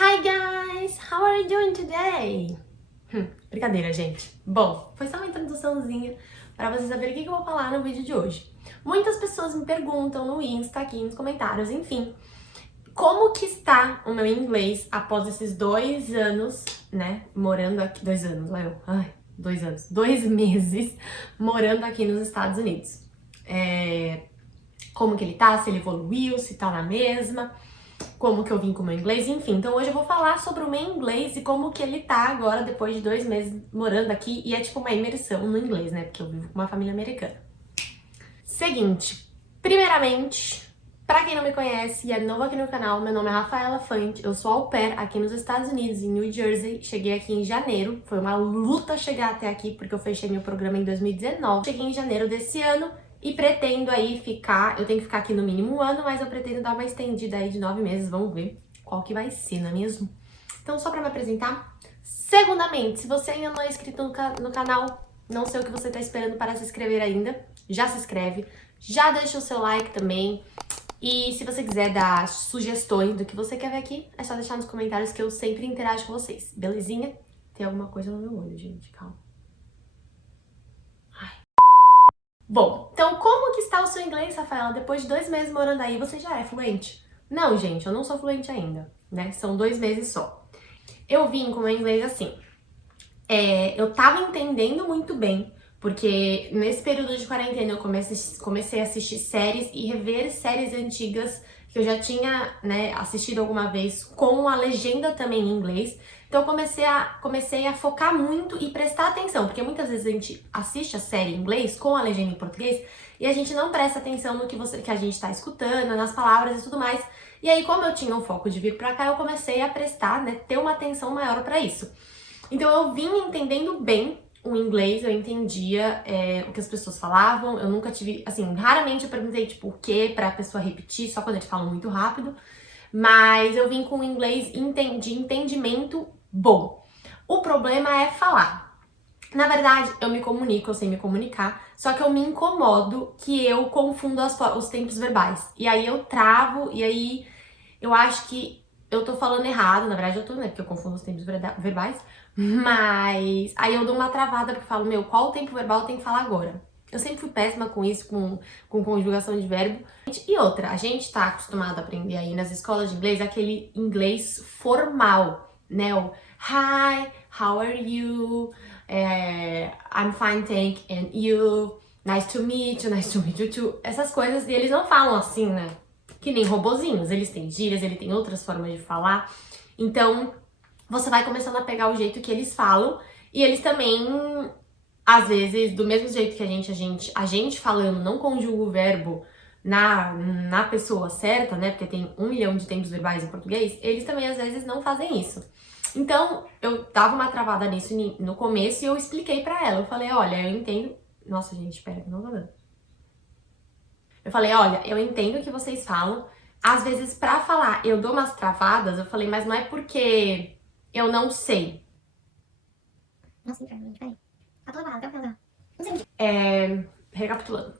Hi guys, how are you doing today? Brincadeira, gente. Bom, foi só uma introduçãozinha para vocês saberem o que eu vou falar no vídeo de hoje. Muitas pessoas me perguntam no Insta, aqui nos comentários, enfim, como que está o meu inglês após esses 2 anos, né, morando aqui, 2 anos, olha eu, 2 anos, 2 meses morando aqui nos Estados Unidos. Como que ele tá, se ele evoluiu, se tá na mesma, como que eu vim com o meu inglês, enfim. Então hoje eu vou falar sobre o meu inglês e como que ele tá agora depois de 2 meses morando aqui. E é tipo uma imersão no inglês, né, porque eu vivo com uma família americana. Seguinte, primeiramente, pra quem não me conhece e é novo aqui no canal, meu nome é Rafaela Fante, eu sou au pair aqui nos Estados Unidos, em New Jersey. Cheguei aqui em janeiro, foi uma luta chegar até aqui porque eu fechei meu programa em 2019. Cheguei em janeiro desse ano e pretendo aí ficar, eu tenho que ficar aqui no mínimo 1 ano, mas eu pretendo dar uma estendida aí de 9 meses, vamos ver qual que vai ser, não é mesmo? Então, só pra me apresentar. Segundamente, se você ainda não é inscrito no canal, não sei o que você tá esperando para se inscrever ainda, já se inscreve, já deixa o seu like também. E se você quiser dar sugestões do que você quer ver aqui, é só deixar nos comentários que eu sempre interajo com vocês, belezinha? Tem alguma coisa no meu olho, gente, calma. Bom, então como que está o seu inglês, Rafaela? Depois de 2 meses morando aí, você já é fluente? Não, gente, eu não sou fluente ainda, né? São 2 meses só. Eu vim com o meu inglês assim. Eu tava entendendo muito bem, porque nesse período de quarentena eu comecei a assistir séries e rever séries antigas que eu já tinha, né, assistido alguma vez com a legenda também em inglês. Então eu comecei a focar muito e prestar atenção, porque muitas vezes a gente assiste a série em inglês com a legenda em português e a gente não presta atenção no que a gente tá escutando, nas palavras e tudo mais. E aí, como eu tinha o foco de vir pra cá, eu comecei a prestar, né, ter uma atenção maior pra isso. Então eu vim entendendo bem o inglês, eu entendia o que as pessoas falavam, eu nunca tive, assim, raramente eu perguntei, tipo, o que pra pessoa repetir, só quando eles falam muito rápido, mas eu vim com o inglês de entendimento bom. O problema é falar. Na verdade, eu me comunico, eu sei me comunicar, só que eu me incomodo que eu confundo os tempos verbais. E aí eu travo, e aí eu acho que eu tô falando errado, na verdade eu tô, né, porque eu confundo os tempos verbais, mas aí eu dou uma travada porque eu falo, meu, qual o tempo verbal eu tenho que falar agora? Eu sempre fui péssima com isso, com conjugação de verbo. E outra, a gente tá acostumado a aprender aí nas escolas de inglês aquele inglês formal, né? O hi, how are you? I'm fine, thank you, and you? Nice to meet you too. Essas coisas, e eles não falam assim, né? Que nem robozinhos, eles têm gírias, eles têm outras formas de falar. Então, você vai começando a pegar o jeito que eles falam e eles também, às vezes, do mesmo jeito que a gente falando não conjuga o verbo na pessoa certa, né? Porque tem 1 milhão de tempos verbais em português, eles também às vezes não fazem isso. Então, eu dava uma travada nisso no começo e eu expliquei pra ela. Eu falei, olha, eu entendo. Nossa, gente, espera que não tá dando. Eu falei, olha, eu entendo o que vocês falam. Às vezes, pra falar, eu dou umas travadas. Eu falei, mas não é porque eu não sei. Nossa, inferno, peraí. A palavra até o final Recapitulando.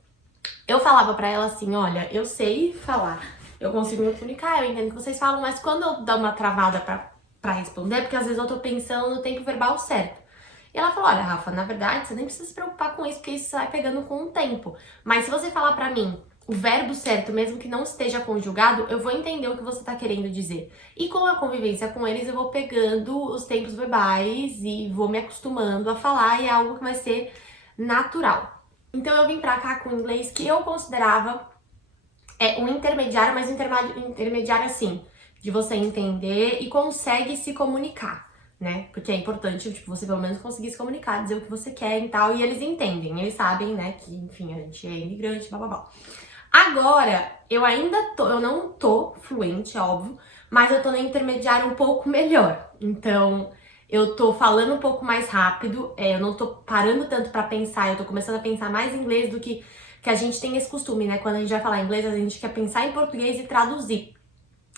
Eu falava pra ela assim, olha, eu sei falar, eu consigo me comunicar, eu entendo o que vocês falam, mas quando eu dou uma travada pra responder, porque às vezes eu tô pensando no tempo verbal certo. E ela falou, olha, Rafa, na verdade, você nem precisa se preocupar com isso, porque isso vai pegando com o tempo. Mas se você falar pra mim o verbo certo, mesmo que não esteja conjugado, eu vou entender o que você tá querendo dizer. E com a convivência com eles, eu vou pegando os tempos verbais e vou me acostumando a falar, e é algo que vai ser natural. Então eu vim pra cá com o inglês que eu considerava um intermediário, mas um intermediário assim, de você entender e consegue se comunicar, né? Porque é importante, tipo, você pelo menos conseguir se comunicar, dizer o que você quer e tal, e eles entendem, eles sabem, né, que, enfim, a gente é imigrante, blá blá blá. Agora, eu não tô fluente, óbvio, mas eu tô no intermediário um pouco melhor. Então, eu tô falando um pouco mais rápido, eu não tô parando tanto pra pensar, eu tô começando a pensar mais em inglês do que a gente tem esse costume, né? Quando a gente vai falar inglês, a gente quer pensar em português e traduzir.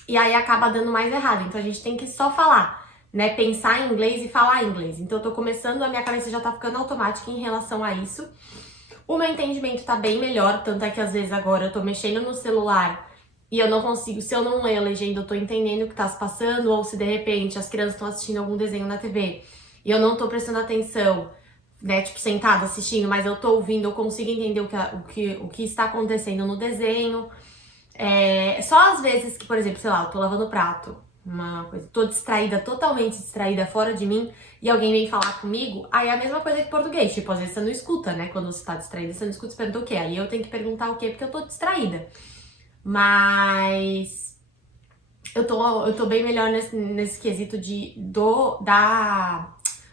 E aí acaba dando mais errado. Então a gente tem que só falar, né? Pensar em inglês e falar inglês. Então eu tô começando, a minha cabeça já tá ficando automática em relação a isso. O meu entendimento tá bem melhor, tanto é que às vezes agora eu tô mexendo no celular e eu não consigo, se eu não ler a legenda, eu tô entendendo o que tá se passando, ou se de repente as crianças estão assistindo algum desenho na TV e eu não tô prestando atenção, né, tipo, sentada assistindo, mas eu tô ouvindo, eu consigo entender o que está acontecendo no desenho. Só às vezes que, por exemplo, sei lá, eu tô lavando o prato, uma coisa, tô distraída, totalmente distraída, fora de mim, e alguém vem falar comigo, aí é a mesma coisa que português, tipo, às vezes você não escuta, né, quando você tá distraída, você não escuta, você pergunta o quê, aí eu tenho que perguntar o quê, porque eu tô distraída. Mas eu tô bem melhor nesse quesito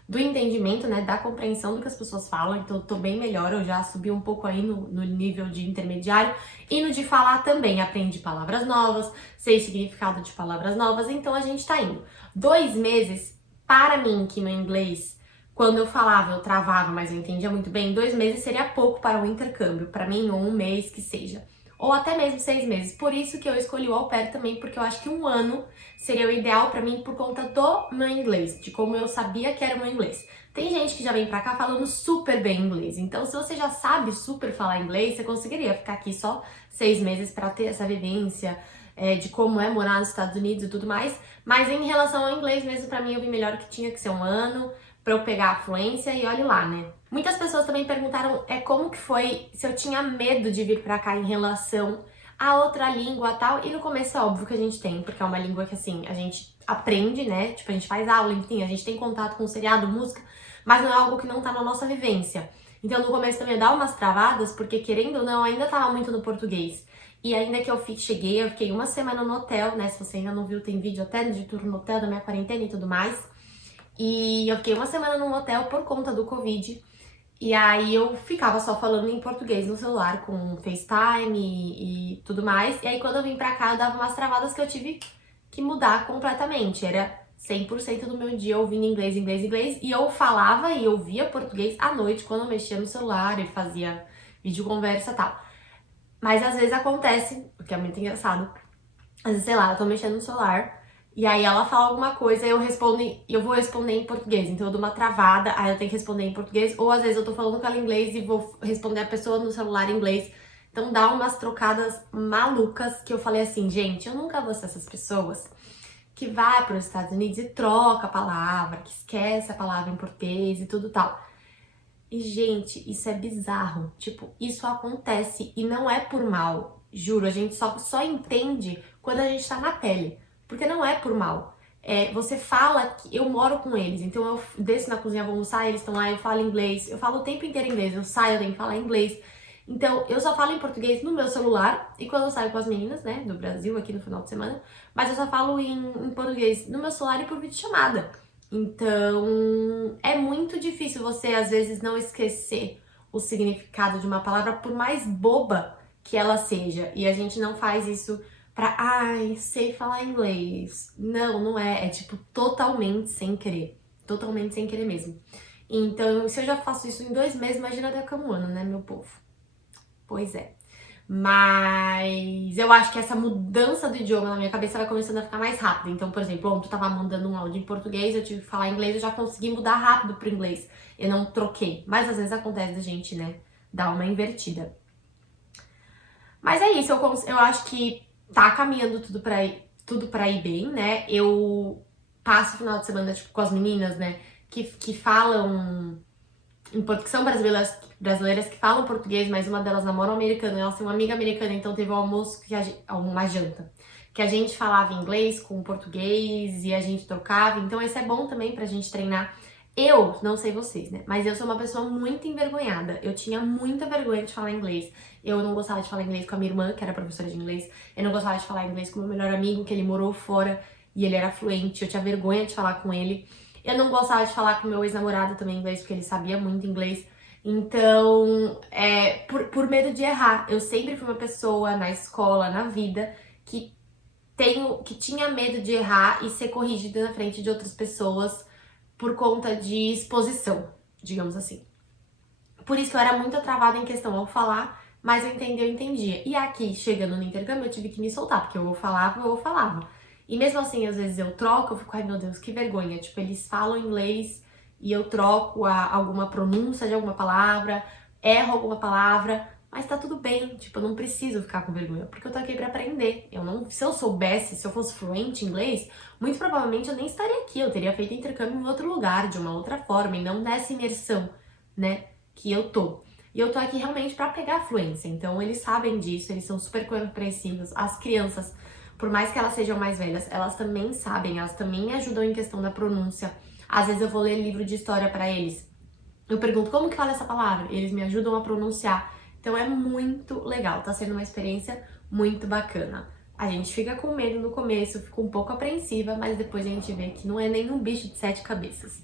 do entendimento, né? Da compreensão do que as pessoas falam. Então eu tô bem melhor, eu já subi um pouco aí no nível de intermediário. E no de falar também, aprendi palavras novas, sei significado de palavras novas, então a gente tá indo. 2 meses, para mim, que meu inglês, quando eu falava, eu travava, mas eu entendia muito bem, 2 meses seria pouco para um intercâmbio, para mim, ou um mês que seja. Ou até mesmo 6 meses. Por isso que eu escolhi o au pair também, porque eu acho que um ano seria o ideal pra mim por conta do meu inglês, de como eu sabia que era o meu inglês. Tem gente que já vem pra cá falando super bem inglês, então se você já sabe super falar inglês, você conseguiria ficar aqui só 6 meses pra ter essa vivência de como é morar nos Estados Unidos e tudo mais. Mas em relação ao inglês mesmo, pra mim eu vi melhor que tinha que ser um ano pra eu pegar a fluência e olhe lá, né? Muitas pessoas também perguntaram como que foi, se eu tinha medo de vir pra cá em relação a outra língua e tal. E no começo é óbvio que a gente tem, porque é uma língua que assim, a gente aprende, né? Tipo, a gente faz aula, enfim, a gente tem contato com seriado, música, mas não é algo que não tá na nossa vivência. Então no começo também dá umas travadas, porque querendo ou não, ainda tava muito no português. E ainda que cheguei, eu fiquei uma semana no hotel, né? Se você ainda não viu, tem vídeo até de tour no hotel, da minha quarentena e tudo mais. E eu fiquei uma semana num hotel por conta do Covid. E aí eu ficava só falando em português no celular, com FaceTime e tudo mais. E aí quando eu vim pra cá, eu dava umas travadas que eu tive que mudar completamente. Era 100% do meu dia ouvindo inglês, inglês, inglês. E eu falava e ouvia português à noite, quando eu mexia no celular e fazia videoconversa e tal. Mas às vezes acontece, o que é muito engraçado. Às vezes, sei lá, eu tô mexendo no celular e aí ela fala alguma coisa e eu respondo, e eu vou responder em português. Então eu dou uma travada, aí eu tenho que responder em português. Ou às vezes eu tô falando com ela em inglês e vou responder a pessoa no celular em inglês. Então dá umas trocadas malucas que eu falei assim, gente, eu nunca vou ser essas pessoas que vai para os Estados Unidos e troca a palavra, que esquece a palavra em português e tudo tal. E, gente, isso é bizarro. Tipo, isso acontece e não é por mal. Juro, a gente só entende quando a gente tá na pele. Porque não é por mal. Você fala que eu moro com eles, então eu desço na cozinha, vou almoçar, eles estão lá, eu falo inglês. Eu falo o tempo inteiro inglês, eu saio, eu tenho que falar inglês. Então, eu só falo em português no meu celular e quando eu saio com as meninas, né, do Brasil, aqui no final de semana. Mas eu só falo em português no meu celular e por videochamada. Então, é muito difícil você, às vezes, não esquecer o significado de uma palavra, por mais boba que ela seja. E a gente não faz isso pra, ai, sei falar inglês. Não, não é. É, tipo, totalmente sem querer. Totalmente sem querer mesmo. Então, se eu já faço isso em 2 meses, imagina daqui a um ano, né, meu povo? Pois é. Mas eu acho que essa mudança do idioma na minha cabeça vai começando a ficar mais rápida. Então, por exemplo, ontem eu tava mandando um áudio em português, eu tive que falar inglês, eu já consegui mudar rápido pro inglês. Eu não troquei. Mas às vezes acontece da gente, né, dar uma invertida. Mas é isso, eu acho que tá caminhando tudo pra ir bem, né? Eu passo o final de semana, tipo, com as meninas, né, que falam que são brasileiras que falam português, mas uma delas namora um americano, ela tem uma amiga americana, então teve um almoço, uma janta, que a gente falava inglês com português e a gente trocava, então isso é bom também pra gente treinar. Eu, não sei vocês, né, mas eu sou uma pessoa muito envergonhada, eu tinha muita vergonha de falar inglês, eu não gostava de falar inglês com a minha irmã, que era professora de inglês, eu não gostava de falar inglês com o meu melhor amigo, que ele morou fora e ele era fluente, eu tinha vergonha de falar com ele. Eu não gostava de falar com meu ex-namorado também inglês, porque ele sabia muito inglês. Então, por medo de errar. Eu sempre fui uma pessoa na escola, na vida, que tinha medo de errar e ser corrigida na frente de outras pessoas por conta de exposição, digamos assim. Por isso que eu era muito travada em questão ao falar, mas eu entendia. E aqui, chegando no intercâmbio, eu tive que me soltar, porque eu falava. E mesmo assim, às vezes eu troco, eu fico, ai meu Deus, que vergonha. Tipo, eles falam inglês e eu troco alguma pronúncia de alguma palavra, erro alguma palavra, Mas tá tudo bem, tipo, eu não preciso ficar com vergonha, porque eu tô aqui pra aprender. Se eu soubesse, se eu fosse fluente em inglês, muito provavelmente eu nem estaria aqui, eu teria feito intercâmbio em outro lugar, de uma outra forma, e não nessa imersão, né, que eu tô. E eu tô aqui realmente pra pegar a fluência, então eles sabem disso, eles são super compreensivos. As crianças, por mais que elas sejam mais velhas, elas também sabem, elas também me ajudam em questão da pronúncia. Às vezes eu vou ler livro de história pra eles, eu pergunto como que fala essa palavra, eles me ajudam a pronunciar. Então é muito legal, tá sendo uma experiência muito bacana. A gente fica com medo no começo, fica um pouco apreensiva, mas depois a gente vê que não é nenhum bicho de 7 cabeças.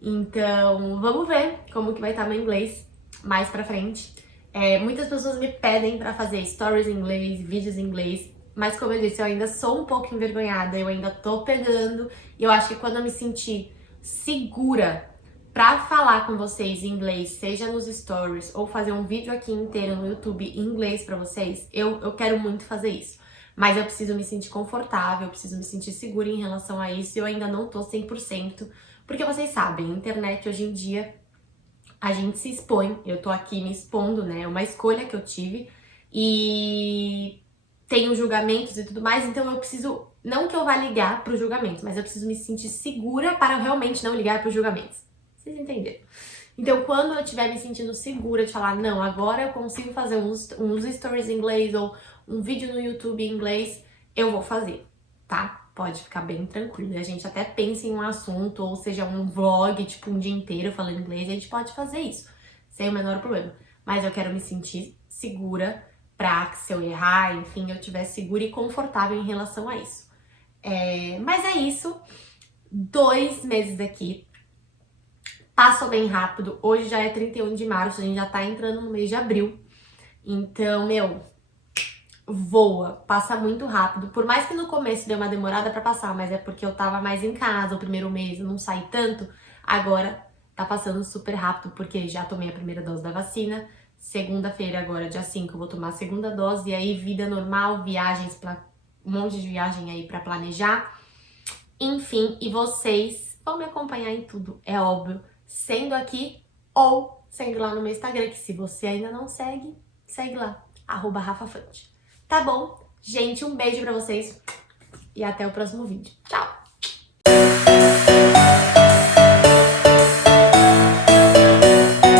Então, vamos ver como que vai estar meu inglês mais pra frente. Muitas pessoas me pedem pra fazer stories em inglês, vídeos em inglês, mas como eu disse, eu ainda sou um pouco envergonhada, eu ainda tô pegando, e eu acho que quando eu me sentir segura pra falar com vocês em inglês, seja nos stories ou fazer um vídeo aqui inteiro no YouTube em inglês pra vocês, eu quero muito fazer isso. Mas eu preciso me sentir confortável, eu preciso me sentir segura em relação a isso e eu ainda não tô 100%, porque vocês sabem, internet hoje em dia a gente se expõe, eu tô aqui me expondo, né? É uma escolha que eu tive e tenho julgamentos e tudo mais, então eu preciso, não que eu vá ligar pros julgamentos, mas eu preciso me sentir segura para eu realmente não ligar pros julgamentos. Vocês entenderam? Então, quando eu estiver me sentindo segura de falar, não, agora eu consigo fazer uns stories em inglês ou um vídeo no YouTube em inglês, eu vou fazer, tá? Pode ficar bem tranquilo. A gente até pensa em um assunto, ou seja, um vlog, tipo, um dia inteiro falando inglês, a gente pode fazer isso, sem o menor problema. Mas eu quero me sentir segura pra que se eu errar, enfim, eu estiver segura e confortável em relação a isso. Mas é isso. 2 meses aqui. Passou bem rápido, hoje já é 31 de março, a gente já tá entrando no mês de abril. Então, voa, passa muito rápido. Por mais que no começo deu uma demorada pra passar, mas é porque eu tava mais em casa, o primeiro mês eu não saí tanto. Agora tá passando super rápido, porque já tomei a primeira dose da vacina. Segunda-feira, agora, dia 5, eu vou tomar a segunda dose. E aí, vida normal, viagens, um monte de viagem aí pra planejar. Enfim, e vocês vão me acompanhar em tudo, é óbvio. Sendo aqui ou sendo lá no meu Instagram, que se você ainda não segue, segue lá, @rafafante. Tá bom? Gente, um beijo pra vocês e até o próximo vídeo. Tchau!